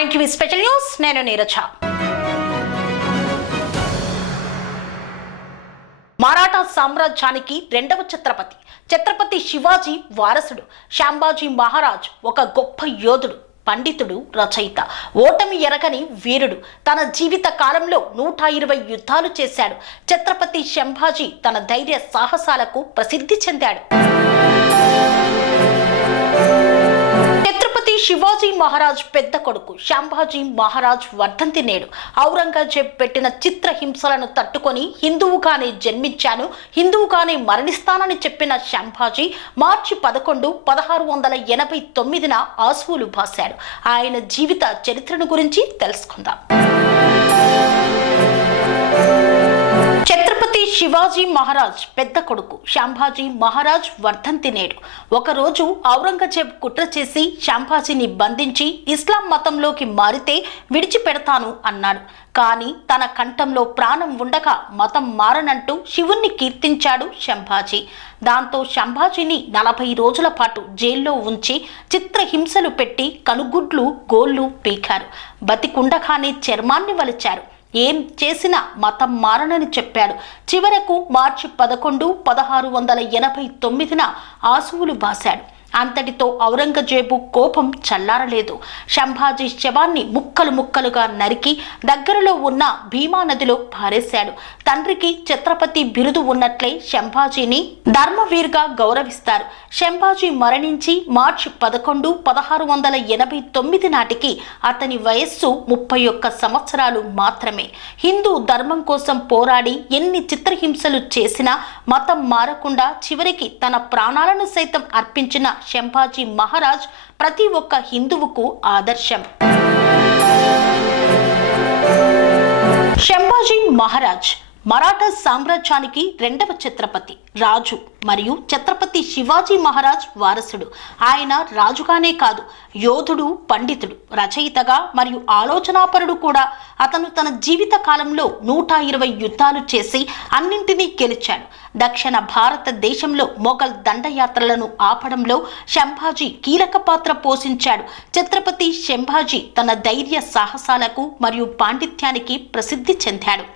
Morning TV special news. నేను నీరజ. మరాఠా సామ్రాజ్యానికి రెండవ ఛత్రపతి. ఛత్రపతి శివాజీ వారసుడు. శాంబాజీ మహారాజ్ ఒక గొప్ప యోధుడు పండితుడు రచయిత. ఓటమి ఎరగని వీరుడు. తన జీవిత కాలంలో నూట ఇరవై యుద్ధాలు చేశాడు. ఛత్రపతి శంభాజీ తన ధైర్య సాహసాలకు ప్రసిద్ధి చెందాడు. శివాజీ మహారాజ్ పెద్ద కొడుకు శాంభాజీ మహారాజ్ వర్ధంతి నేడు ఔరంగజేబ్ పెట్టిన చిత్రహింసలను తట్టుకొని హిందువుగానే జన్మించాను హిందువుగానే మరణిస్తానని చెప్పిన శాంభాజీ మార్చి పదకొండు పదహారు వందల ఎనభై తొమ్మిదిన ఆసువులు భాశాడు ఆయన జీవిత చరిత్రను గురించి తెలుసుకుందాం. శివాజీ మహారాజ్ పెద్ద కొడుకు శాంభాజీ మహారాజ్ వర్ధంతి నేడు. ఒకరోజు ఔరంగజేబ్ కుట్ర చేసి శాంభాజీని బంధించి ఇస్లాం మతంలోకి మారితే విడిచిపెడతాను అన్నాడు. కానీ తన కంఠంలో ప్రాణం ఉండగా మతం మారనంటూ శివుణ్ణి కీర్తించాడు శంభాజీ దాంతో శంభాజీని నలభై రోజుల పాటు జైల్లో ఉంచి చిత్రహింసలు పెట్టి కనుగుడ్లు గోళ్ళు పీకారు. బతికుండగానే చర్మాన్ని వలిచారు. ఏం చేసినా మతం మారనని చెప్పాడు. చివరకు మార్చి పదకొండు పదహారు వందల ఎనభై తొమ్మిదిన ఆసువులు బాశాడు. అంతటితో ఔరంగజేబు కోపం చల్లారలేదు. శంభాజీ శవాన్ని ముక్కలు ముక్కలుగా నరికి దగ్గరలో ఉన్న భీమా నదిలో పారేశాడు. తండ్రికి ఛత్రపతి బిరుదు ఉన్నట్లే శంభాజీని ధర్మవీర్గా గౌరవిస్తారు. శంభాజీ మరణించి మార్చి పదకొండు పదహారు వందల ఎనభై తొమ్మిది నాటికి అతని వయస్సు ముప్పై ఒక్క సంవత్సరాలు మాత్రమే. హిందూ ధర్మం కోసం పోరాడి ఎన్ని చిత్రహింసలు చేసినా మతం మారకుండా చివరికి తన ప్రాణాలను సైతం అర్పించిన శంభాజీ మహారాజ్ ప్రతి ఒక్క హిందువుకు ఆదర్శం. శంభాజీ మహారాజ్ మరాఠా సామ్రాజ్యానికి రెండవ ఛత్రపతి రాజు మరియు ఛత్రపతి శివాజీ మహారాజ్ వారసుడు. ఆయన రాజుగానే కాదు యోధుడు పండితుడు రచయితగా మరియు ఆలోచనాపరుడు కూడా. అతను తన జీవిత కాలంలో నూట ఇరవై యుద్ధాలు చేసి అన్నింటినీ గెలిచాడు. దక్షిణ భారతదేశంలో మొఘల్ దండయాత్రలను ఆపడంలో శంభాజీ కీలక పాత్ర పోషించాడు. ఛత్రపతి శంభాజీ తన ధైర్య సాహసాలకు మరియు పాండిత్యానికి ప్రసిద్ధి చెందాడు.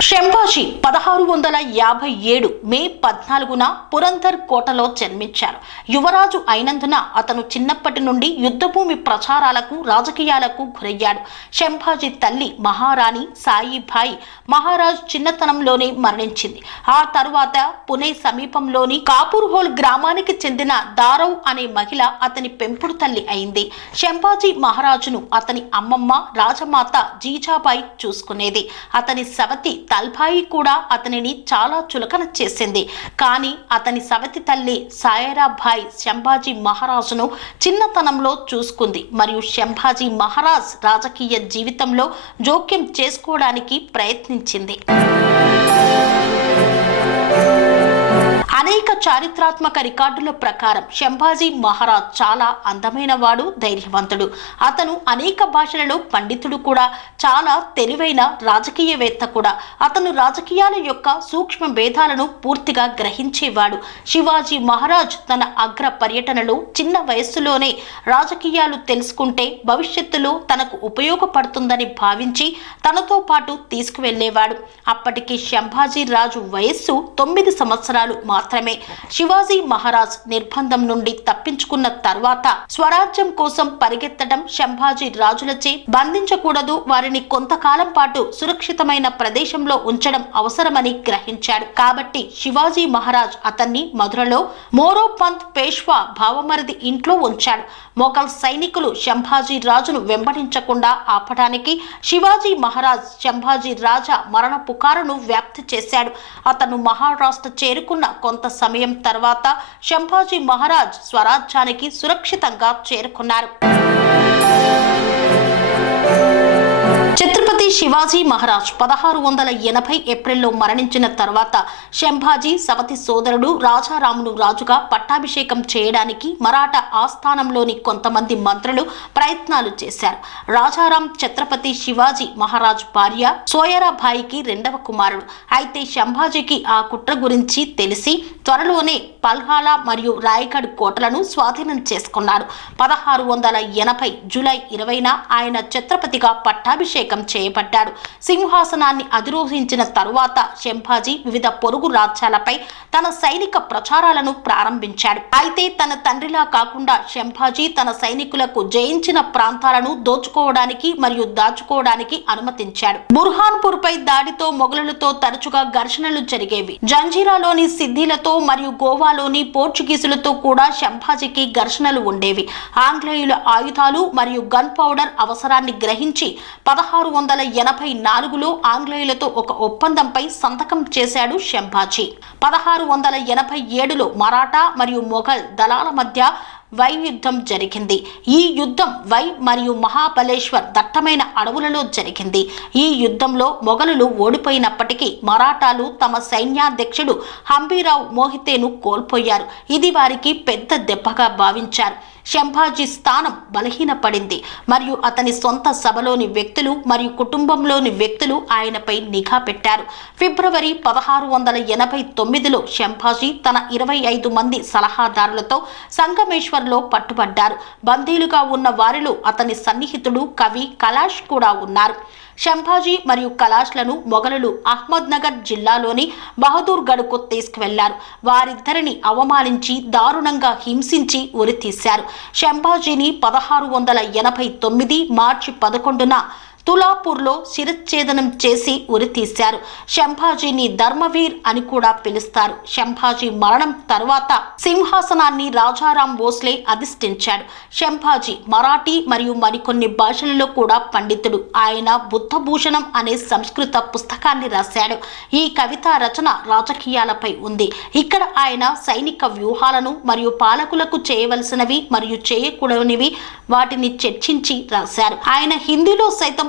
శంభాజీ పదహారు వందల యాభై ఏడు మే పద్నాలుగున పురంధర్ కోటలో జన్మించారు. యువరాజు అయినందున అతను చిన్నప్పటి నుండి యుద్ధభూమి ప్రచారాలకు రాజకీయాలకు గురయ్యాడు. శంభాజీ తల్లి మహారాణి సాయిభాయి మహారాజ్ చిన్నతనంలోనే మరణించింది. ఆ తరువాత పుణే సమీపంలోని కాపూర్హోల్ గ్రామానికి చెందిన దారవ్ అనే మహిళ అతని పెంపుడు తల్లి అయింది. శంభాజీ మహారాజును అతని అమ్మమ్మ రాజమాత జీజాబాయి చూసుకునేది. అతని సవతి తల్భాయి కూడా అతనిని చాలా చులకన చేసింది. కానీ అతని సవతి తల్లి సాయరాభాయ్ శంభాజీ మహారాజును చిన్నతనంలో చూసుకుంది. మరియు శంభాజీ మహారాజ్ రాజకీయ జీవితంలో జోక్యం చేసుకోవడానికి ప్రయత్నించింది. అనేక చారిత్రాత్మక రికార్డుల ప్రకారం శంభాజీ మహారాజ్ చాలా అందమైన వాడు ధైర్యవంతుడు. అతను అనేక భాషలలో పండితుడు కూడా చాలా తెలివైన రాజకీయవేత్త కూడా. అతను రాజకీయాల యొక్క సూక్ష్మ భేదాలను పూర్తిగా గ్రహించేవాడు. శివాజీ మహారాజ్ తన అగ్ర పర్యటనలో చిన్న వయస్సులోనే రాజకీయాలు తెలుసుకుంటే భవిష్యత్తులో తనకు ఉపయోగపడుతుందని భావించి తనతో పాటు తీసుకువెళ్ళేవాడు. అప్పటికి శంభాజీ రాజు వయస్సు తొమ్మిది సంవత్సరాలు మాత్రమే. మాత్రమే. శివాజీ మహారాజ్ నిర్బంధం నుండి తప్పించుకున్న తర్వాత స్వరాజ్యం కోసం పరిగెత్తడం శంభాజీ రాజులచే బంధించకూడదు వారిని కొంతకాలం పాటు సురక్షితమైన ప్రదేశంలో ఉంచడం అవసరమని గ్రహించాడు. కాబట్టి శివాజీ మహారాజ్ అతన్ని మధురలో మోరో పంత్ పేష్వా భావమరిది ఇంట్లో ఉంచాడు. మొఘల్ సైనికులు శంభాజీ రాజును వెంబడించకుండా ఆపడానికి శివాజీ మహారాజ్ శంభాజీ రాజా మరణ పుకారును వ్యాప్తి చేశాడు. అతను మహారాష్ట్ర చేరుకున్న కొంత సమయం తర్వాత శంభాజీ మహారాజ్ స్వరాజ్యానికి సురక్షితంగా చేరుకున్నారు. ఛత్రపతి శివాజీ మహారాజ్ పదహారు వందల ఎనభై ఏప్రిల్లో మరణించిన తర్వాత శంభాజీ సవతి సోదరుడు రాజారామును రాజుగా పట్టాభిషేకం చేయడానికి మరాఠా ఆస్థానంలోని కొంతమంది మంత్రులు ప్రయత్నాలు చేశారు. రాజారాం ఛత్రపతి శివాజీ మహారాజ్ భార్య సోయరాబాయికి రెండవ కుమారుడు. అయితే శంభాజీకి ఆ కుట్ర గురించి తెలిసి త్వరలోనే పల్హాల మరియు రాయగఢ్ కోటలను స్వాధీనం చేసుకున్నారు. పదహారు వందల ఎనభై జూలై ఇరవైన ఆయన ఛత్రపతిగా పట్టాభిషేకం చేయబడ్డాడు. సింహాసనాన్ని అధిరోహించిన తరువాత శంభాజీ వివిధ పొరుగు రాజ్యాలపై తన సైనిక ప్రచారాలను ప్రారంభించాడు. అయితే తన తండ్రిలా కాకుండా శంభాజీ తన సైనికులకు జయించిన ప్రాంతాలను దోచుకోవడానికి మరియు దాచుకోవడానికి అనుమతించాడు. బుర్హాన్పూర్ పై దాడితో మొఘలులతో తరచుగా ఘర్షణలు జరిగేవి. జంజీరాలోని సిద్ధిలతో మరియు గోవాలోని పోర్చుగీసులతో కూడా శంభాజీకి ఘర్షణలు ఉండేవి. ఆంగ్లేయుల ఆయుధాలు మరియు గన్ పౌడర్ అవసరాన్ని గ్రహించి పదహారు వందల ఎనభై నాలుగులో ఆంగ్లేయులతో ఒక ఒప్పందంపై సంతకం చేశాడు శంభాజీ. పదహారు వందల ఎనభై ఏడులో మరాఠా మరియు మొఘల్ దళాల మధ్య వై యుద్ధం జరిగింది. ఈ యుద్ధం వై మరియు మహాబలేశ్వర్ దట్టమైన అడవులలో జరిగింది. ఈ యుద్ధంలో మొఘలులు ఓడిపోయినప్పటికీ మరాఠాలు తమ సైన్యాధ్యక్షుడు హంబీరావు మోహితేను కోల్పోయారు. ఇది వారికి పెద్ద దెబ్బగా భావించారు. శంభాజీ స్థానం బలహీనపడింది. మరియు అతని సొంత సభలోని వ్యక్తులు మరియు కుటుంబంలోని వ్యక్తులు ఆయనపై నిఘా పెట్టారు. ఫిబ్రవరి పదహారు వందల ఎనభై తొమ్మిదిలో శంభాజీ తన ఇరవై ఐదు మంది సలహాదారులతో సంగమేశ్వర్లో పట్టుబడ్డారు. బందీలుగా ఉన్న వారిలో అతని సన్నిహితుడు కవి కలాష్ కూడా ఉన్నారు. శంభాజీ మరియు కలాష్లను మొఘలులు అహ్మద్నగర్ జిల్లాలోని బహదూర్గఢ్కు తీసుకువెళ్ళారు. వారిద్దరిని అవమానించి దారుణంగా హింసించి ఉరితీశారు. శంభాజీని పదహారు వందల ఎనభై తొమ్మిది మార్చి పదకొండున తులాపూర్లో శిరచ్ఛేదనం చేసి ఉరితీశారు శంభాజీని ధర్మవీర్ అని కూడా పిలుస్తారు. శంభాజీ మరణం తర్వాత సింహాసనాన్ని రాజారాం భోస్లే అధిష్ఠించాడు. శంభాజీ మరాఠీ మరియు మరికొన్ని భాషలలో కూడా పండితుడు. ఆయన బుద్ధభూషణం అనే సంస్కృత పుస్తకాన్ని రాశాడు. ఈ కవిత రచన రాజకీయాలపై ఉంది. ఇక్కడ ఆయన సైనిక వ్యూహాలను మరియు పాలకులకు చేయవలసినవి మరియు చేయకూడనివి వాటిని చర్చించి రాశారు. ఆయన హిందీలో సైతం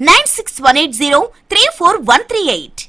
Nine six one eight zero three four one three eight